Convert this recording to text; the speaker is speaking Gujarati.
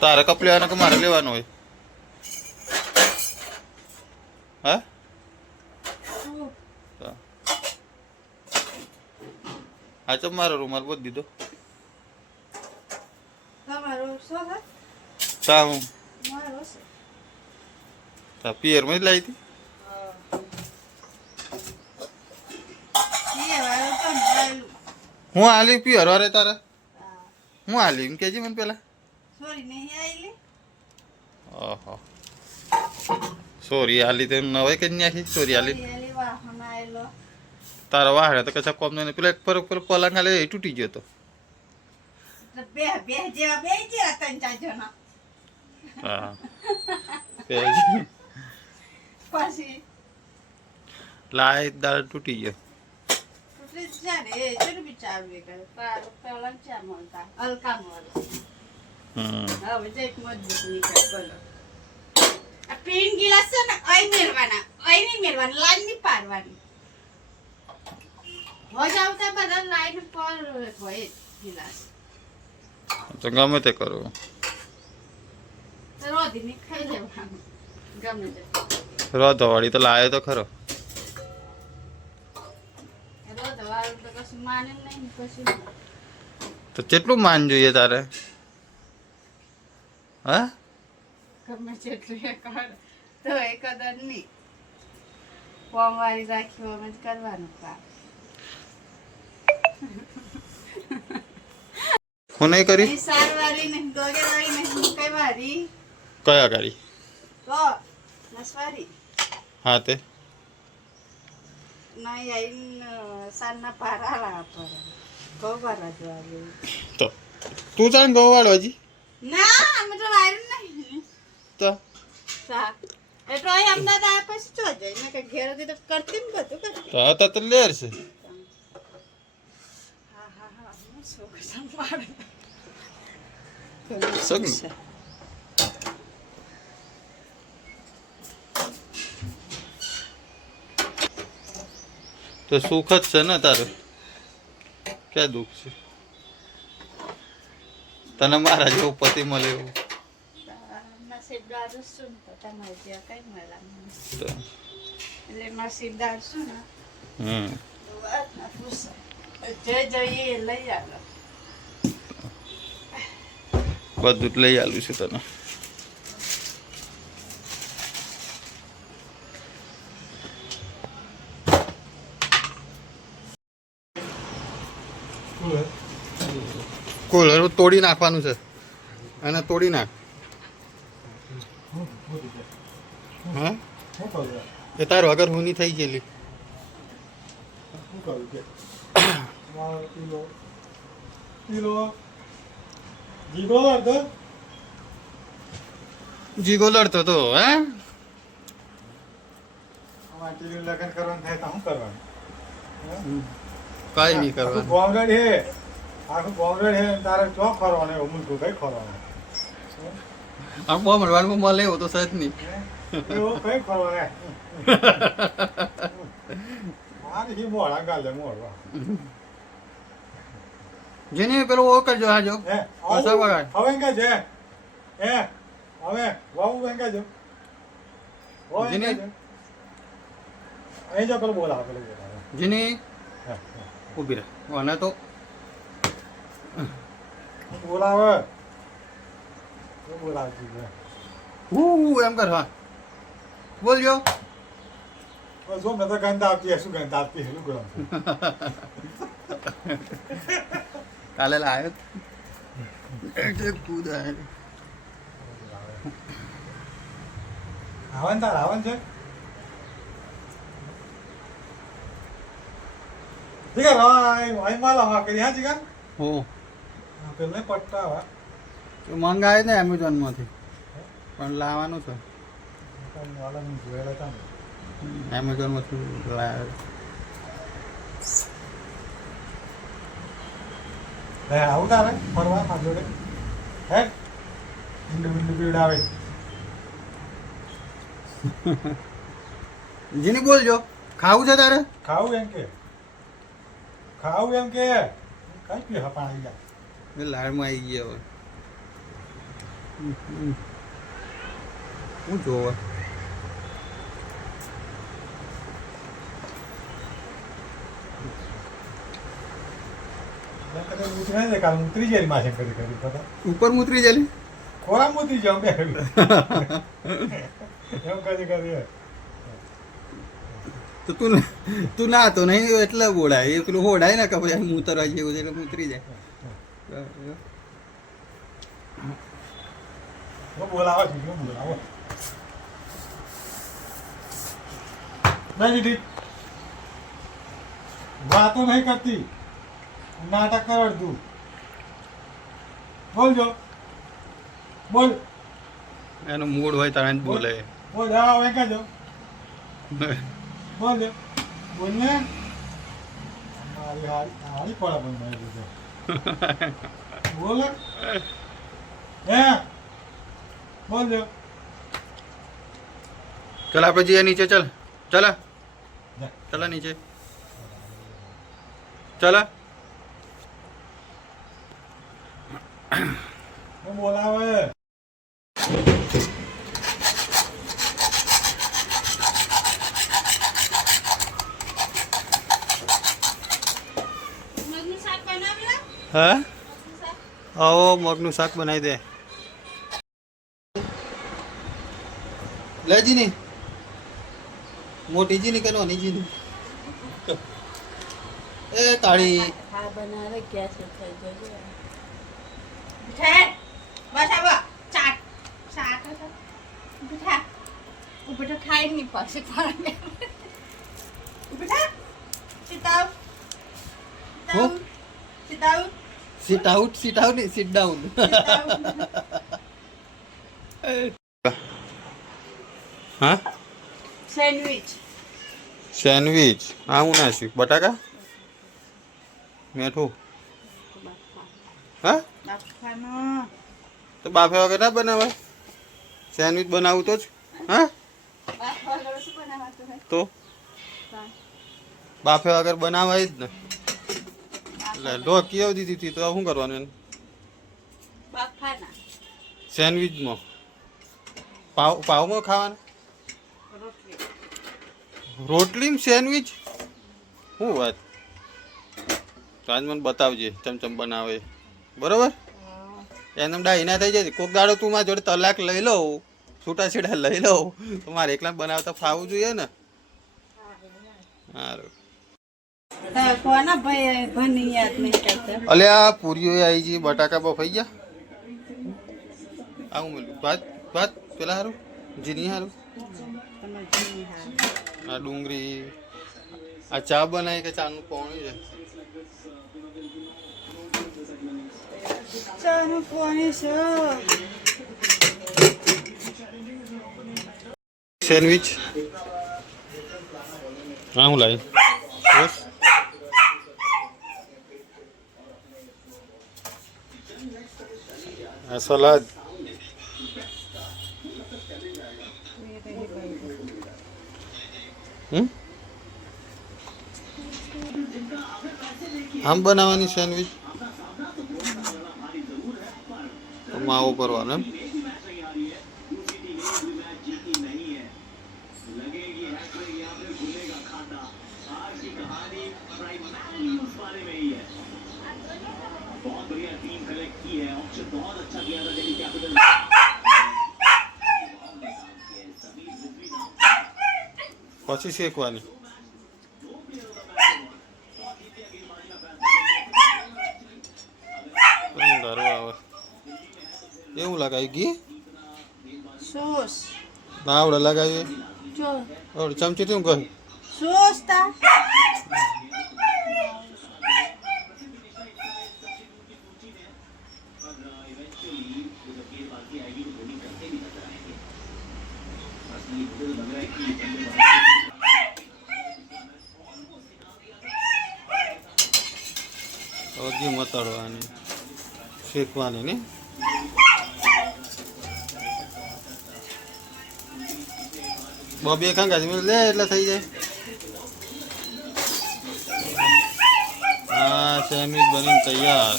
તારે કપ લેવાનો કે મારે લેવાનો હોય? હા હા તો મારો રૂમાલ બોધ દીધો તા હું તા પિયરમાં જ લાવી હતી. હું આલી પિયર વારે તારે હું આલી એમ કેજી મને પેલા. ઓહો સોરી આલી તો ન હોય કે ન્યાથી સોરી આલી તારા વાહડે તો કશા કોમ નહીં. પેલા પર પલંગ આલે એ તૂટી ગયો તો. હા લાઈ દાળ તૂટી ગયો. તો ગમે તે કરો રોધો વાળી તો લાયો તો ખરો. તો કેટલું માન જોઈએ તારે? હા ગમે તેટલું તો એ કદર નહીં પોમવાળી રાખી અમે જ કરવાનું કામ. હું નહીં કરી સારવારી નહીં દોગેવાળી નહીં કઈ વારી કયા ગાડી તો નસવારી હા તે નહીં આઈને સારના પારા લાવા પર ગૌ ભરવા જવા જેવું. તો તું ચાલ ગોવાળો હજી ના અમે તો વાયરું નહીં તો સા એટલે અહીં અમદાવાદ આવ્યા પછી ચો જાય ને કે ઘેર હતી તો કરતી ને બધું કરતી. તો હતા તો લેર છે. હા હા હા હું શું સંભાળ સગ તો સુખ જ છે ને તારે ક્યાં દુઃખ છે? તને મારા જેવો પતિ મળે એવું નસીબદાર શું તો તમારે જ્યાં કઈ મળે તો એટલે નસીબદાર શું ને હમ જે જોઈએ એ લઈ આવો. બધું જ લઈ આલું છું તને. કુલર તોડી નાખવાનું છે અને તોડી નાખ. હા એ તાર વગર હું નહીં થઈ ગયેલી. જીગો લડતો તો હે લગ્ન કરવાનું થાય તો શું કરવાનું? કઈ નહીં કરવાનું. ગોંગડ હે આખું ગોંગડ હે તારે ચોક ફરવાનું એવું કઈ ફરવાનું આ બહુ મળવાનું મળે એવું તો સજ નહીં. એવું કઈ ફરવાનું મારી મોડા ગાલે મોડવા જેને પેલો ઓ કરજો હાજો હે હવે કે છે હે હવે વાવ વેંગા જો જેને અહીં જો પેલો બોલાવે પેલો બોલાવે જેને હે ઉભી રહે અને તો બોલાવે બોલાવે છે હું એમ કર. હા બોલજો. જો મેં તો ગંધ આપતી શું ગંધ આપતી શું ગરમ કાલે લાયો એટલે કૂદ આવન તાર આવન છે ઠીક હે અહીં માલ હા કરી હા જીગા હો પેલે પટ્ટા આવા તો મંગાય ને એમેઝોનમાંથી પણ લાવવાનું છે. વાળાની જોયેલા હતા ને એમેઝોનમાંથી લાવ્યો. હે આવું તારે ફરવા આ જોડે હે ઈંડું ઈંડું પીવડાવે જેને બોલજો ખાવું છે તારે? ખાવું એમ કે કઈ પી હપા આવી ગયા એ લાડમાં આવી ગયા હવે હું જોવા ઉતરે ને કાલ ઉતરી જાય માસે કરી કરી પતા ઉપર ઉતરી જાય ખોરામ ઉતરી જાવ બે એમ કરી કરી તો તું ના તો નહીં એટલે બોલાય એ પેલું હોડાય ને કે ભાઈ ઉતરવા જેવું છે એટલે ઉતરી જાય બોલાવો છે બોલાવો નહીં દીદી વાતો નહીં કરતી નાટક કર તું બોલજો બોલ એનો મૂડ હોય તારે જ બોલે બોલ જાઓ એ કહેજો બોલ બોલ ને હારી પડા પણ મારી દીધો બોલ હે બોલજો ચલ આપણે જઈએ નીચે ચલ ચલા ચલા નીચે ચલા બોલાવે મગનું શાક બનાવ્યા? હા શાક? આવો મગનું શાક બનાવી દે લેજી ની મોટી જી ની કે નાની જી ની એ તાળી હા બનાવે ગેસ થઈ જજો ઉઠે બસ આવો ચાટ ચાટ ઉઠા ઉભો ખાઈ નહીં પાસે પાડે ઉભા sit down હું? sit down sit out નહીં sit down હા સેન્ડવિચ સેન્ડવિચ હા હું નાખ્યું બટાકા મેઠું હા બાફાનો તો બાફે વગર ના બનાવાય સેન્ડવિચ બનાવું તો જ હા બાફા વગર શું બનાવતું હોય તો બાફે વગર બનાવાય જ ને એટલે ઢોકી આવી દીધી હતી તો શું કરવાનું એને બાફાના સેન્ડવિચમાં પાવમાં ખાવાના રોટલી રોટલી સેન્ડવિચ શું વાત તો આજ મને બતાવજે ચમચમ બનાવે બરોબર એને ડાઈ ના થઈ જાય કોક દાડો તું મારા જોડે તલાક લઈ લઉં છૂટા છેડા લઈ લઉં તો મારે એકલા બનાવતા ફાવવું જોઈએ ને સારું કોના ભાઈ ભની યાદ નહીં કરતા અલે આ પૂરીઓ આવી ગઈ બટાકા બફાઈ ગયા આવું મળ્યું ભાત ભાત પેલા સારું જીની સારું આ ડુંગળી આ ચા બનાવી કે ચાનું પાણી છે ચાનું પાણી છે સેન્ડવિચ હા હું લાવી બસ આ સલાદ આમ બનાવવાની સેન્ડવિચ માવો ભરવાનો એમ પછી શેકવાની એવું લગાવી ઘી સોસ ના આવડે લગાવીએ જો આવડે ચમચી કેમ કહ્યું સોસ તા ઘી મતાડવાની શેકવાની ને બબે ખાંગા લે એટલે થઈ જાય હા સેન્ડવિચ બનીને તૈયાર